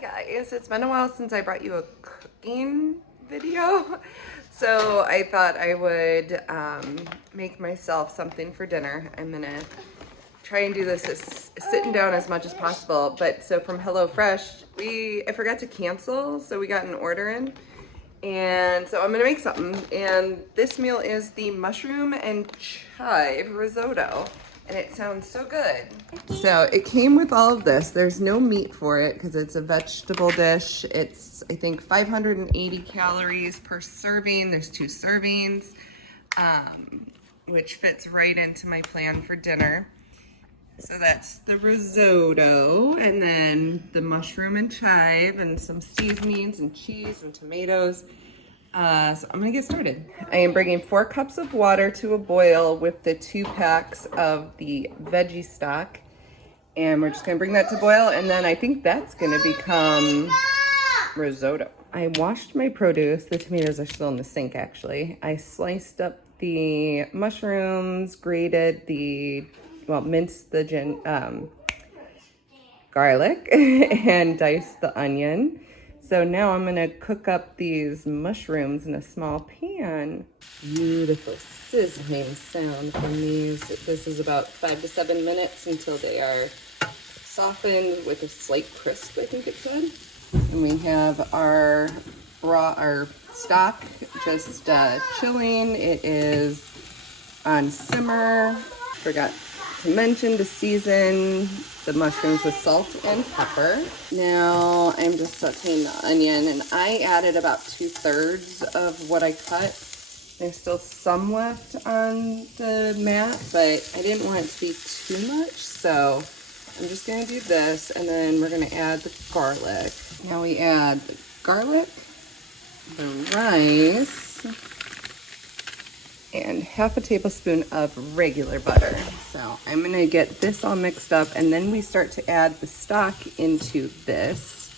Hi guys, it's been a while since I brought you a cooking video. So I thought I would make myself something for dinner. I'm gonna try and do this as sitting down as much as possible. But so from HelloFresh, I forgot to cancel, so we got an order in. And so I'm gonna make something. And this meal is the mushroom and chive risotto. And it sounds so good. So it came with all of this. There's no meat for it because it's a vegetable dish. It's, I think, 580 calories per serving. There's 2 servings, which fits right into my plan for dinner. So that's the risotto, and then the mushroom and chive, and some seasonings and cheese and tomatoes. So I'm gonna get started. I am bringing 4 cups of water to a boil with the 2 packs of the veggie stock. And we're just gonna bring that to boil, and then I think that's gonna become risotto. I washed my produce. The tomatoes are still in the sink, actually. I sliced up the mushrooms, grated minced the garlic, and diced the onion. So now I'm gonna cook up these mushrooms in a small pan. Beautiful sizzling sound from these. This is about 5 to 7 minutes until they are softened with a slight crisp, I think it said. And we have our stock just chilling. It is on simmer. Forgot to mention to season the mushrooms with salt and pepper. Now I'm just sauteing the onion, and I added about 2/3 of what I cut. There's still some left on the mat, but I didn't want it to be too much, so I'm just gonna do this, and then we're gonna add the garlic. Now we add the garlic, the rice, and half a tablespoon of regular butter. So I'm gonna get this all mixed up, and then we start to add the stock into this,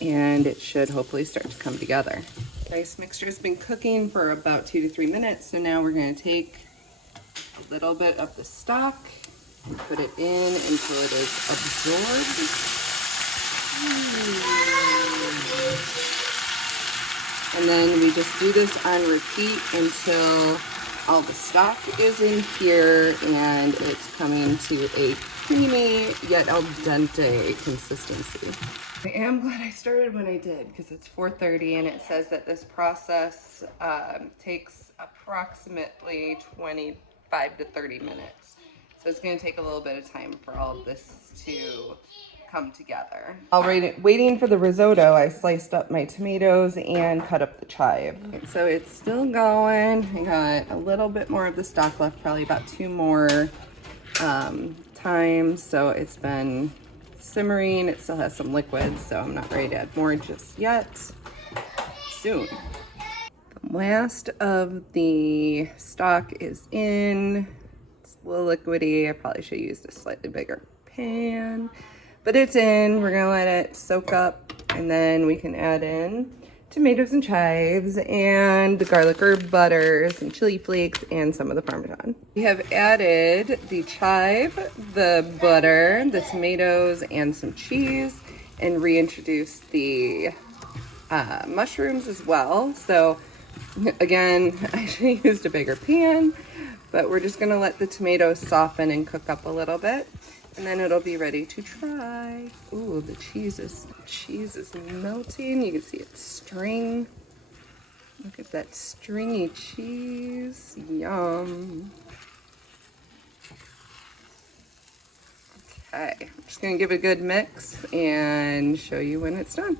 and it should hopefully start to come together. Rice mixture has been cooking for about 2 to 3 minutes, so now we're gonna take a little bit of the stock and put it in until it is absorbed. And then we just do this on repeat until all the stock is in here and it's coming to a creamy yet al dente consistency. I am glad I started when I did, because it's 4:30 and it says that this process takes approximately 25 to 30 minutes. So it's going to take a little bit of time for all of this to come together. While waiting for the risotto, I sliced up my tomatoes and cut up the chive. So it's still going. I got a little bit more of the stock left, probably about 2 more times. So it's been simmering. It still has some liquids, so I'm not ready to add more just yet. Soon. The last of the stock is in. It's a little liquidy. I probably should have used a slightly bigger pan, but it's in. We're gonna let it soak up, and then we can add in tomatoes and chives and the garlic herb butters and chili flakes and some of the parmesan. We have added the chive, the butter, the tomatoes, and some cheese, and reintroduced the mushrooms as well. So again, I should have used a bigger pan, but we're just gonna let the tomatoes soften and cook up a little bit, and then it'll be ready to try. Ooh, the cheese is melting. You can see it string. Look at that stringy cheese. Yum. Okay, I'm just gonna give it a good mix and show you when it's done.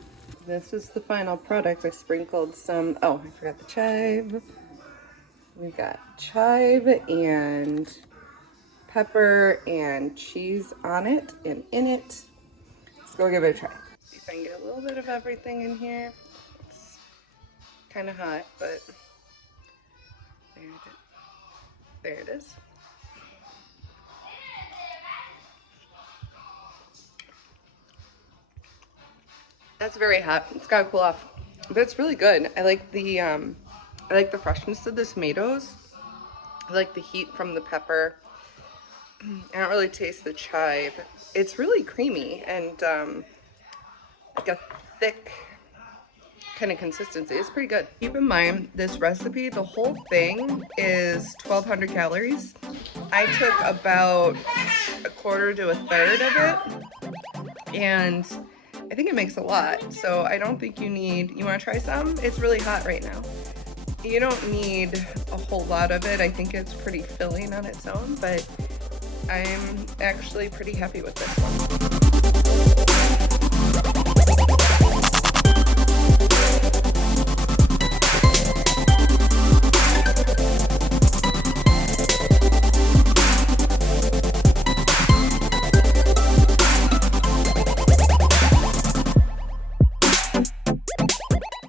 This is the final product. I sprinkled some, oh, I forgot the chive. We got chive and pepper and cheese on it and in it. Let's go give it a try. See if I can get a little bit of everything in here. It's kind of hot, but there it is. That's very hot. It's gotta cool off, but it's really good. I like the freshness of the tomatoes. I like the heat from the pepper. I don't really taste the chive. It's really creamy, and like a thick kind of consistency. It's pretty good. Keep in mind, this recipe, the whole thing is 1,200 calories. I took about a quarter to a third of it, and I think it makes a lot. So I don't think you wanna try some? It's really hot right now. You don't need a whole lot of it. I think it's pretty filling on its own, but I'm actually pretty happy with this one.